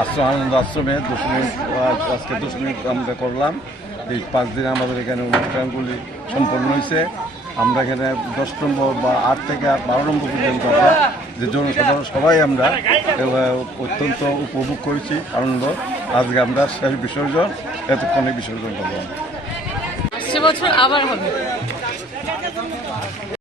আশ্রম আনন্দ আশ্রমে দশমী আজ- আজকে মিনিট আমরা করলাম। এই পাঁচ দিন আমাদের এখানে অনুষ্ঠানগুলি সম্পন্ন হয়েছে। আমরা এখানে দশ নম্বর বা আট থেকে বারো নম্বর পর্যন্ত আমরা যে জনসাধারণ, সবাই আমরা অত্যন্ত উপভোগ করেছি, আনন্দ। আজকে আমরা শেষ বিসর্জন, এতক্ষণে বিসর্জন করলাম। বছর আবার হবে।